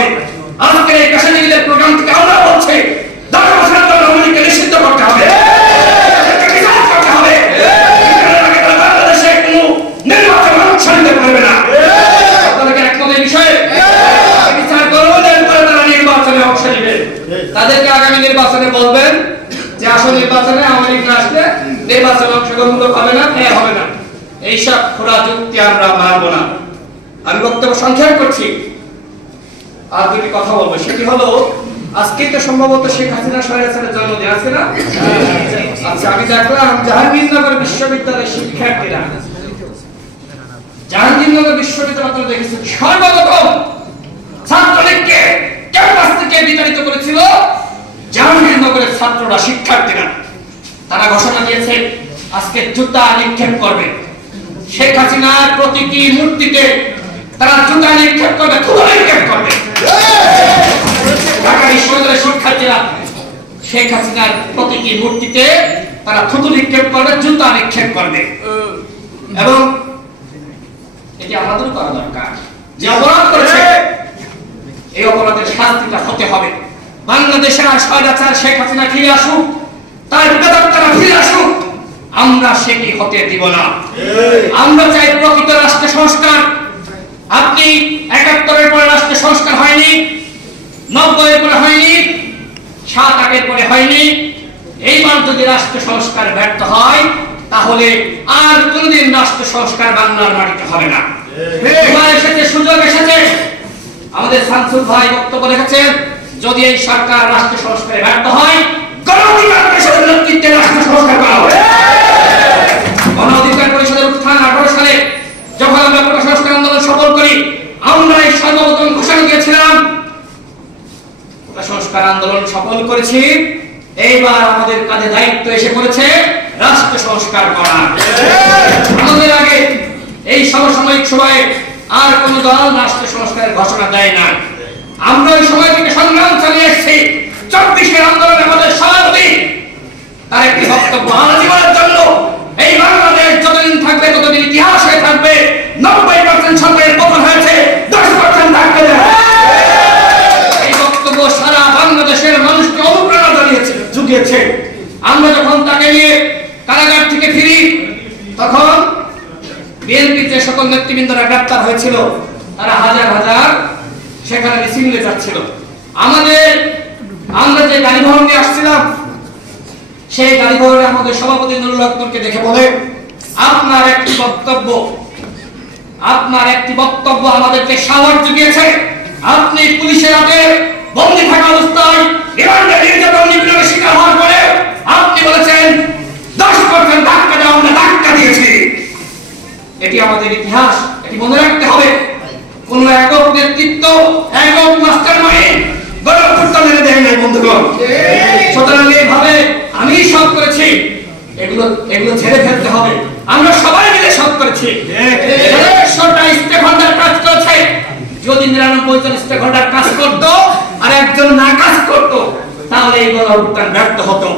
হবে। আজকের এই পেশাজীবীদের প্রোগ্রাম থেকে আমরা বলছি 10 বছরের জন্য আওয়ামীকে নিষিদ্ধ করতে হবে, করতে হবে। বাংলাদেশে কোনো নির্বাচন অনুষ্ঠিত করবে না। আপনাদেরকে একমত এই বিষয়ে বিচার করবেন, এরপরে তারা নির্বাচনে অংশ নেবে। তাদেরকে আগামী নির্বাচনে বলবেন যে আসল নির্বাচনে আওয়ামী লীগ না আসলে নির্বাচনে অংশগ্রহণ হবে না, হবে না। এইসব খোলা যুক্তি আমরা মানব না। আমি বক্তব্য সংক্ষেপ করছি, আর দুটি কথা বলবো। সেটি হলো, আজকে তো সম্ভবত শেখ হাসিনা স্বৈরাচারের জন্মদিন আছে না? আচ্ছা, আমি দেখলাম জাহাঙ্গীরনগর বিশ্ববিদ্যালয়ের শিক্ষার্থীরা, জাহাঙ্গীরনগর বিশ্ববিদ্যালয় দেখেছে সর্বপ্রথম ছাত্রলীগকে ক্যাম্পাস থেকে বিতাড়িত করেছিল জাহাঙ্গীরনগরের ছাত্ররা, শিক্ষার্থীরা। তারা ঘোষণা দিয়েছে আজকে জুতা নিক্ষেপ করবে, শেখ হাসিনার প্রতিটি মূর্তিতে তারা জুতা নিক্ষেপ করবে, থুতু নিক্ষেপ করবে। ঢাকা বিশ্ববিদ্যালয়ের শিক্ষার্থীরা শেখ হাসিনার প্রতিটি মূর্তিতে তারা থুতু নিক্ষেপ করবে, জুতা নিক্ষেপ করবে। এবং এটি আমাদের করা দরকার। যে অপরাধ করেছে এই অপরাধের শাস্তিটা হতে হবে। বাংলাদেশের স্বৈরাচার শেখ হাসিনা ফিরে আসুক, তার বেদাত্তারা ফিরে আসুক, আমরা সেটি হতে দিব না। আমরা চাই প্রকৃত রাষ্ট্র সংস্কার। আপনি ৭১-এর পরে রাষ্ট্র সংস্কার হয়নি, ৯০-এর পরে হয়নি, ৭-৮-এর পরে হয়নি। এইবার যদি রাষ্ট্র সংস্কার ব্যর্থ হয় তাহলে আর কোনদিন রাষ্ট্র সংস্কার বাংলার মাটিতে হবে না। এসেছে, সুযোগ এসেছে। আমাদের শামসুল ভাই বক্তব্য রেখেছেন, যদি এই সরকার রাষ্ট্র সংস্কারে ব্যর্থ হয়, গণ অধিকার পরিষদের নেতৃত্বে রাষ্ট্র সংস্কার করা হবে। গণ অধিকার পরিষদের উত্থান ১৮ সালে যখন আমরা কোটা সংস্কার আন্দোলন সফল করি, আমরা এই সর্বপ্রথম ঘোষণা দিয়েছিলাম কোটা সংস্কার আন্দোলন সফল করেছি, এইবার আমাদের কাঁধে দায়িত্ব এসে পড়েছে রাষ্ট্র সংস্কার করা। আমাদের আগে এই সমসাময়িক সময়ে আর কোন দল রাষ্ট্র সংস্কারের ঘোষণা দেয় না। আমরা ওই সময় থেকে সংগ্রাম চালিয়ে এসেছি। ২৪-এর আন্দোলনে আমাদের সভাপতি তার একটি বক্তব্য, আজীবনের জন্য এই বাংলাদেশ যতদিন থাকবে ততদিন ইতিহাস হয়ে থাকবে। ৯০% সরকারের পতন হয়েছে, ১০% থাকবে না। এই বক্তব্য সারা বাংলাদেশের মানুষকে অনুপ্রেরণা জুগিয়েছে। আমরা যখন তাকে নিয়ে কারাগার থেকে ফিরি, তখন বিএনপির যে সকল নেতৃবৃন্দরা গ্রেপ্তার হয়েছিল তারা হাজার হাজার সেখানে মিছিলে যাচ্ছিল। আমরা যে গাড়িবহর নিয়ে আসছিলাম, সেই গাড়িবহরে আমাদের সভাপতি নুরুল হককে দেখে বলে, আপনার একটি বক্তব্য আমাদেরকে সাহস জুগিয়েছে। আপনি পুলিশের হাতে বন্দী থাকা অবস্থায় রিমান্ডে নির্যাতন নিপীড়নের শিকার হওয়ার পরে আপনি বলেছেন 10% ধাক্কা দেওয়া, আমরা ধাক্কা দিয়েছি। এটি আমাদের ইতিহাস, এটি মনে রাখতে হবে। কোন একক নেতৃত্ব, একক মাস্টারমাইন্ড গণঅভ্যুত্থান এনে দেয় নাই বন্ধুগণ। সুতরাং এইভাবে আমি সব করেছি, এগুলো ছেড়ে ফেলতে হবে। আমরা সবাই মিলে সব করেছি। ১০০টা স্টেক হোল্ডার কাজ করেছে। যদি ৯৯ জন স্টেক হোল্ডার কাজ করতো আর একজন না কাজ করতো, তাহলে এই গণঅভ্যুত্থান ব্যর্থ হতো।